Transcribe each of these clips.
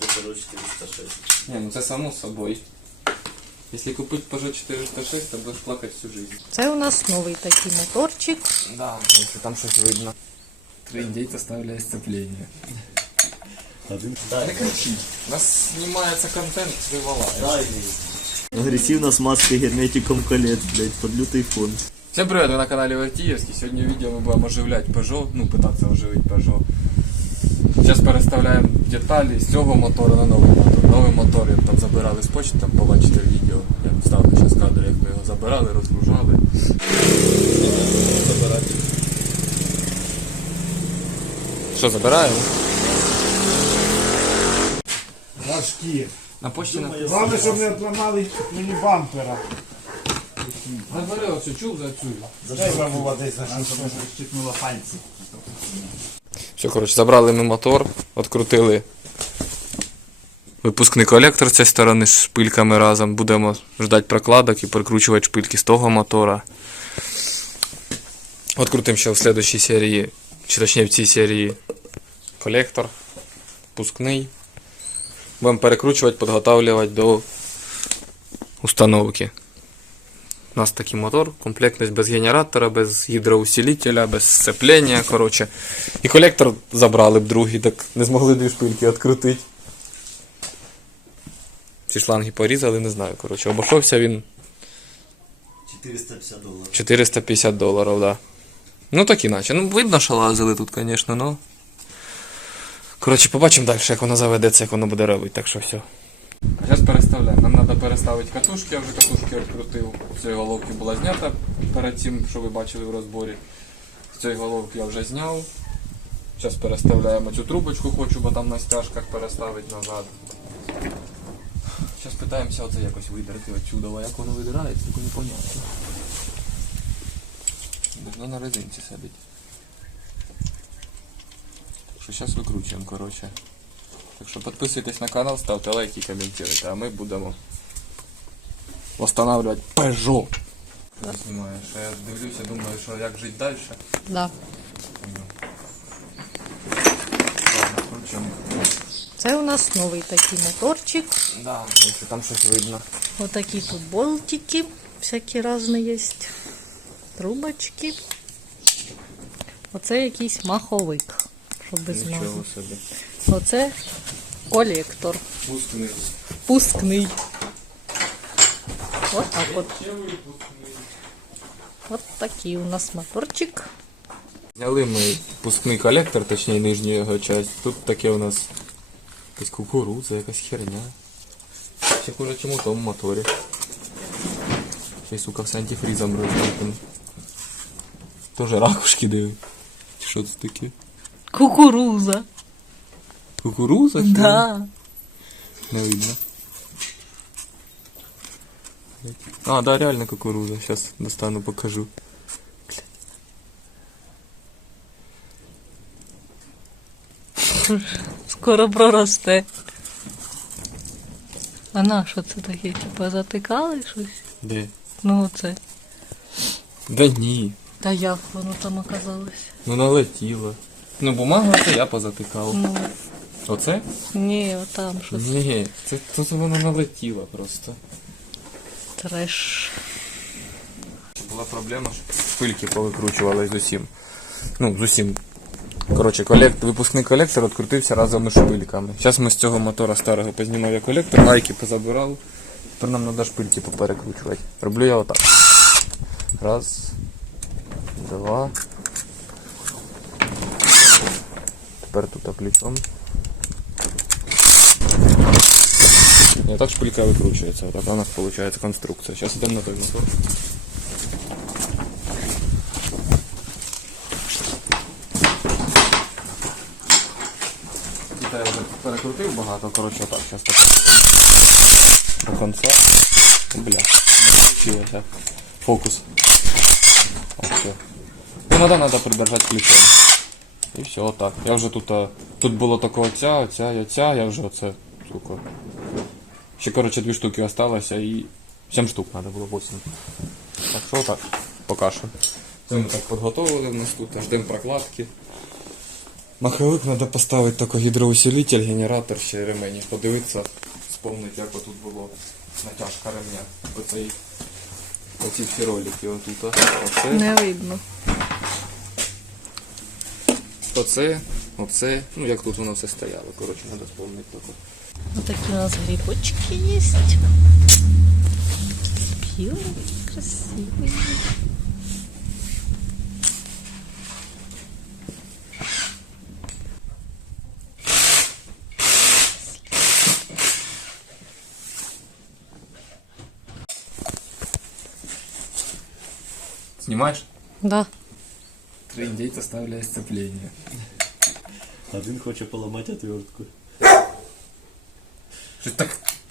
406. Не, ну это само собой. Если купить Peugeot 406, то будешь плакать всю жизнь. Это у нас новый такой моторчик. Да, если там что-то видно. Три индейца сцепление. Да, не кричи. У нас снимается контент, вывалаешь. Да, это. Агрессивно смазка герметиком колец, блядь, под лютый фон. Всем привет, вы на канале Вартиевский. Сегодня в видео мы будем оживлять Peugeot, ну, пытаться оживить Peugeot. Зараз переставляємо деталі з цього мотора на новий мотор. Новий мотор, як там забирали з почти, там побачите відео, як зараз кадр, як ми його забирали, розгружали. Що, забираємо? Важкі. Вали, щоб не обладнали мені бампера. Наберегочу за цю. За що вона десь за що? Короч, забрали ми мотор, відкрутили випускний колектор з цієї сторони з шпильками разом, будемо ждати прокладок і прикручувати шпильки з того мотора. Відкрутимо ще в следующій серії, чи точніше в цій серії колектор, впускний. Будемо перекручувати, підготовлювати до установки. У нас такий мотор, комплектність без генератора, без гідроусилителя, без сцеплення. І колектор забрали б другий. Так не змогли дві шпильки відкрутити. Ці шланги порізали, не знаю. Обаховся він. 450 доларів. 450 да. доларів, так. Ну, так іначе. Ну Видно, що лазили тут, звісно, але. Но... Коротше, побачимо далі, як воно заведеться, як воно буде робити. Так що все. Зараз переставляю. Нам треба переставити катушки, я вже катушки відкрутив. З цієї головки була знята перед тим, що ви бачили в розборі. З цієї головки я вже зняв. Зараз переставляємо цю трубочку, хочу, бо там на стяжках переставити назад. Зараз питаємося оце якось видерти чудово. Як воно видирається, не зрозуміло. Дізно на резинці сидить. Що зараз викручуємо, коротше. Так что подписывайтесь на канал, ставьте лайки и комментируйте, а мы будем восстанавливать пежо. Да. Снимаешь, я дивлюсь, я думаю, что как жить дальше. Да. Это у нас новый такий моторчик. Да, если там что-то видно. Вот такие тут болтики всякие разные есть. Трубочки. Оце якийсь маховик. Чтобы Ничего знали. себе. Оце Коллектор. Пускний. Впускный. вот так вот. Вот такие у нас моторчик. ми мы колектор, коллектор, точнее його частину. Тут таке у нас кукурудза, якась херня. Сейчас сука, с антифризом разбитым. Тоже ракушки дивлю. Що це таке? Кукуруза. Кукуруза? Да. Что? Не видно. А, да, реально кукуруза. Сейчас достану, покажу. Скоро проросте. А на что это такое? Типа затыкали что-то? Где? Да. Ну, вот это. Да не. Да як воно там оказалось? Ну, налетіло. Ну, бумагу то я позатыкал. Ну. Оце? Ні, отам щось. Ні, це тут воно налетіло просто. Треш. Була проблема, що пильки повикручували з усім. Ну, з усім. Коротше, колект... випускний колектор відкрутився разом із шпильками. Зараз ми з цього мотора старого познімав я колектор, лайки позабирав. Тепер нам треба шпильки поперекручувати. Роблю я отак. Вот Раз. Два. Теперь тут ключом. Нет, так шпилька выкручивается. Вот так она получается конструкция. Сейчас идем на той мотор. Перекрутив багато, короче, так, сейчас так. До конца. Бля, не включилося. А. Фокус. Вот, все. Ну, надо, надо придержать ключом. И все, вот так. Я уже тут, а, тут было такого тя, а тя, а тя, а я уже оце, а сука, короче, дві штуки залишилося і сім штук надо було боці. Так що так, Пока що. Ми так підготували у нас тут, ждем Дим. прокладки. Маховик треба поставити такий гідроусилитель, генератор ще й ремені. Подивитися, вспомнить, як тут було натяжка ремня. Оці всі тут. отут. Не видно. Оце, оце. Ну як тут воно все стояло, коротше, треба сповнити только. Вот такие у нас грибочки есть. Белые, красивые. Снимаешь? Да. Трендейт оставляет сцепление. Один хочет поломать отвертку. Щось так,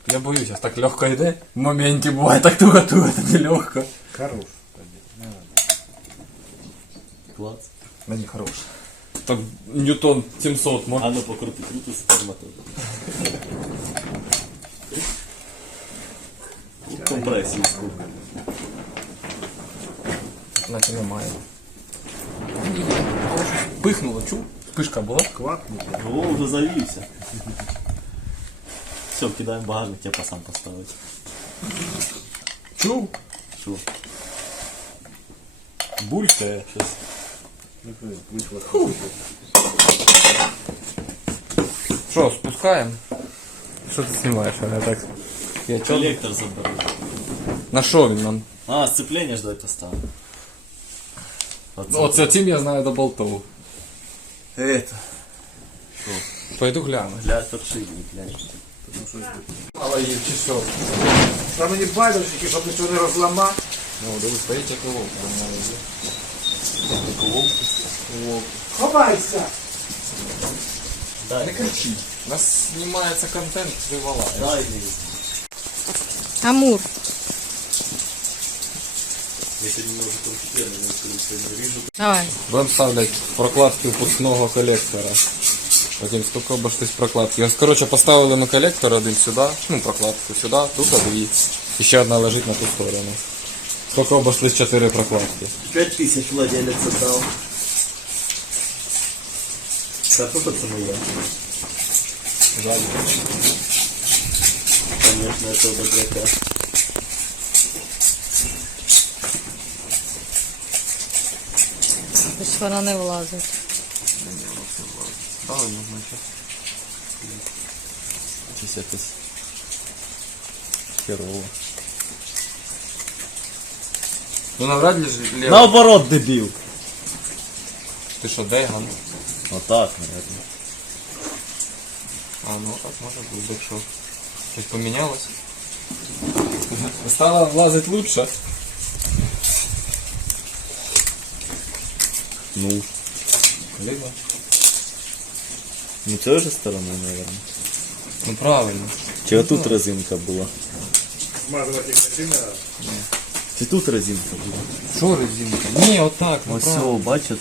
я боюсь, боюся, так легко йде. В моменті буває так туго-туго, это хорош, не легко. Хорош тобі, не треба. Клац. хорош. Так, Ньютон 700 може. А ну покрути, крути сперматозу. Компресію скупи. Значить немає. Пихнуло, чув? Пишка була? Квакнула. О, вже завівся. Все, кидаем багажник, тебе типа по сам поставить. Чу? Чу. Булька я сейчас. Что, спускаем? Что ты снимаешь, а я так? Я Коллектор забрал. Нашел он. А, сцепление ждать поставил. Вот, ну, вот с этим я знаю до болтов. Это. Шо? Пойду гляну. Гля, торчи, гляну. Давай, я, чтобы не О, да. Мало їх часов. Та мені байдушники, щоб нічого не розламати. Ну, дивись, стоїть колонка. Колонка. Ховайся. Ховайся. Дай. Не кричи. У нас снимается контент, ты вала. Дай, дай. Амур. Давай. Бронсадок прокладки впускного коллектора. Один столько обошлись прокладки. Я, короче, поставили мы коллектор один сюда, ну, прокладку сюда, тут дві. Еще одна лежит на ту сторону. Сколько обошлись четыре прокладки? Пять тысяч владелец отдал. Так, вот это моя. Жаль. Конечно, это обогрека. Значит, это... она не влазит металла нужно еще. Здесь это с... херово. Ну навряд ли же лево. Наоборот, дебил. Ты что, Дейган? Вот ну, так, наверное. А, ну так может быть, так что. То есть поменялось. Стало влазить лучше. Ну. Либо. Не той же стороной, наверное. Ну правильно. Чего тут разинка была? Ты тут разинка была? Что разинка? Не, вот так. Вот все, бачат.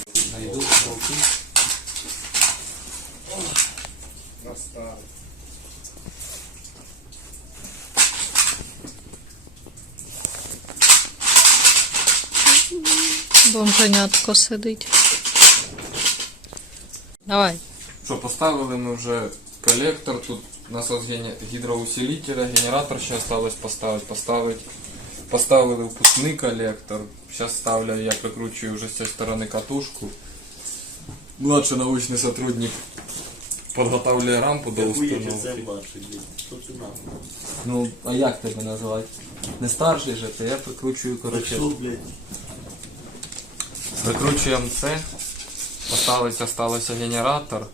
Бомжанятко сидить. Давай. Что, поставили мы уже коллектор, тут на создание гене... гидроусилителя, генератор сейчас осталось поставить, поставить. Поставили выпускный коллектор, сейчас ставлю, я прокручиваю уже с этой стороны катушку. Младший научный сотрудник подготавливая рампу до установки. Ну, а как тебя называть? Не старший же ты, я прокручиваю короче. Прикручиваем це. Осталось, осталось генератор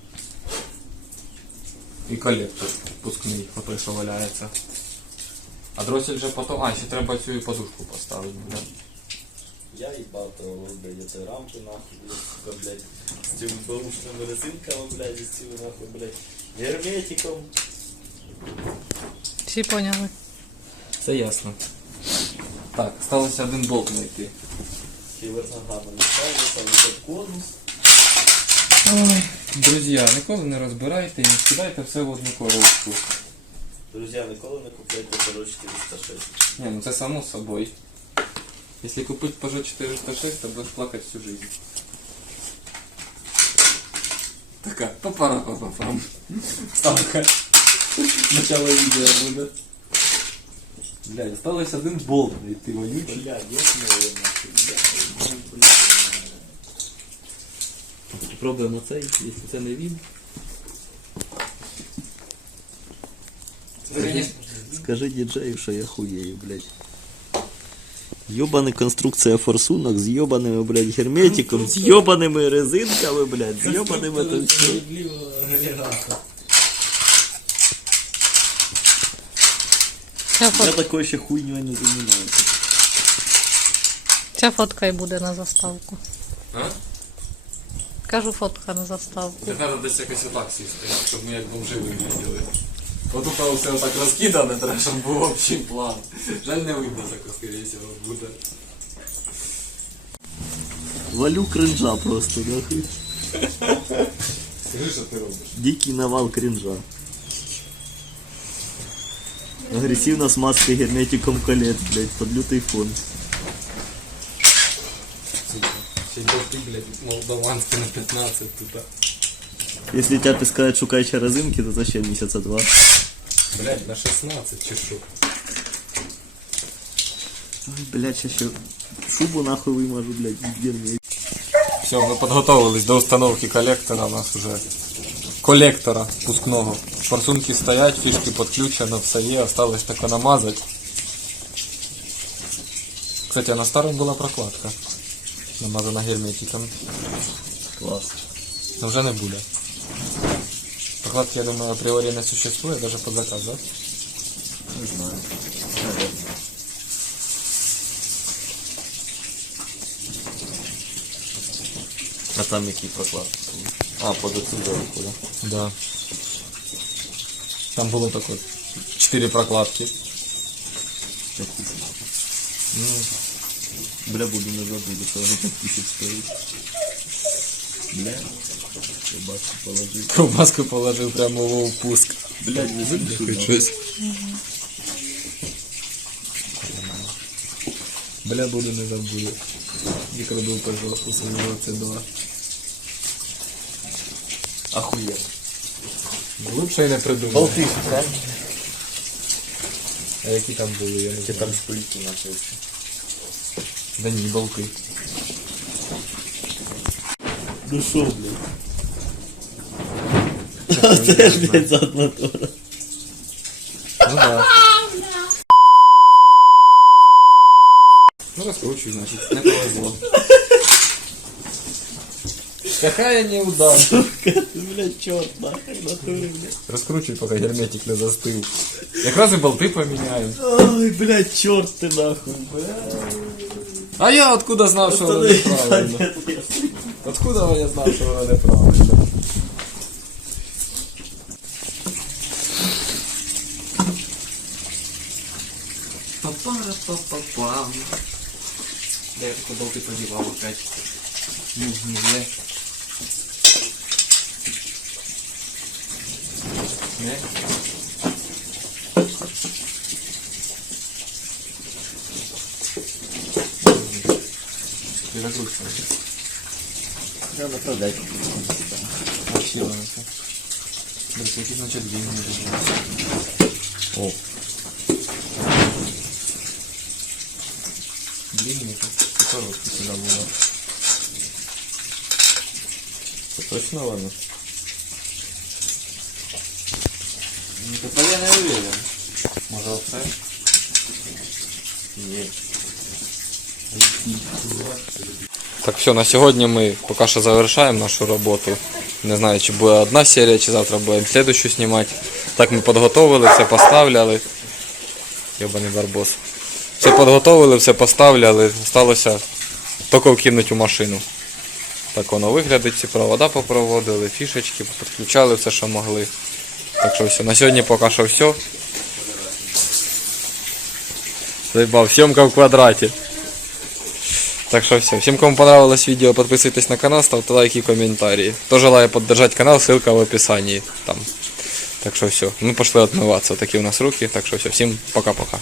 и коллектор впускный, вот что валяется. А дроссель же потом... А, еще треба эту подушку поставить, да? Я и бата, блядь, этой рамки нахуй, блядь, с тем бэушными резинками, блядь, с тем, нахуй, блядь, герметиком. Все поняли. Все ясно. Так, осталось один болт найти. Хиверсангаба не ставится, а вот этот конус. Друзья, ніколи не розбирайте и не скидайте все в одну коробку. Друзья, ніколи не купляйте пожар 406. Не, ну это само собой. Если купить пожар 406, то будешь плакать всю жизнь. Така, попара по папа, папам. Ставка. Начало видео будет. Блядь, осталось один болт, и ты вонючий. Блядь, я не знаю, Спробуємо цей, если це не він. Скажи діджею, що я хуєю, блядь. Йобана конструкция форсунок с йобаними, блядь, герметиком, с йобаними резинками, блядь, з йобаними там все. Не любила, не любила. Фот... Я такой ще хуйню не замінаю. Ця фотка и будет на заставку. А? Кажу фотка на заставку. Треба треба десь так отак чтобы щоб ми як бомжи виглядали. От упав все так розкидане, это щоб был вообще план. Жаль, не видно за коскирісів будет. Валю кринжа просто, да? Скажи, що ти робиш? Дикий навал кринжа. Агрессивно с маской герметиком колец, блядь, под лютий фон. Сидел ты, блядь, молдаванский на 15 тупо. Да? Если тебя пискают шукающие разымки, то зачем месяца два? Блядь, на 16 чешу. Ой, блядь, сейчас еще шубу нахуй вымажу, блядь, где мне? Все, мы подготовились до установки коллектора у нас уже. Коллектора пускного. Форсунки стоять, фишки подключены, в сове осталось только намазать. Кстати, а на старом была прокладка намазана герметиком. Класс. Но уже не будет. Прокладки, я думаю, априори не существует, даже по заказу. Да? Не знаю. Наверное. А там какие прокладки? Mm -hmm. А, под отсюда выходит. Да. Там было такое, четыре прокладки. Ну, mm -hmm. Бля, буду на жопу, что она так пишет стоит. Бля, колбаску положил. Колбаску положил прямо в упуск. Бля, не выдохнулась. Бля, буду не жопу. Микро был, пожалуйста, с 22. Охуенно. Лучше я не придумал. Полтысяч, да? А какие там были? Я не знаю. там сплики на следующий. Да не болты. Да ну, шо, блядь. А ты, блядь, за одно Ну да. Ну раз значит, на кого Какая неудача. Сука, ты, блядь, черт, нахуй, натуре, блядь. Раскручивай, пока герметик не застыл. Как раз и болты поменяю. Ой, блядь, черт ты, нахуй, блядь. А я откуда знал, What что оно неправильно? откуда я знал, что оно неправильно? Папара папапам. да я только болты подевал опять. Ну, не знаю. Yeah. загрузка. Надо продать. Вообще, вон это. Блин, какие, значит, деньги. О! Длинный, как коробки сюда было. Это точно ладно? Нет, это полезная уверенность. Может, оставь? Нет. Так все, на сьогодні ми поки що завершаємо нашу роботу. Не знаю, чи буде одна серія, чи завтра будемо следующу знімати. Так ми підготували, все поставляли. Йобаний барбос. Все підготували, все поставляли. залишилося тільки вкинути у машину. Так воно виглядає, ці провода попроводили, фішечки, підключали, все що могли. Так що все, на сьогодні поки що все. Дейбав, в в квадраті. Так что все. Всем, кому понравилось видео, подписывайтесь на канал, ставьте лайки и комментарии. Кто желает поддержать канал, ссылка в описании. Там. Так что все. Ну пошли отмываться. Вот такие у нас руки. Так что все. Всем пока-пока.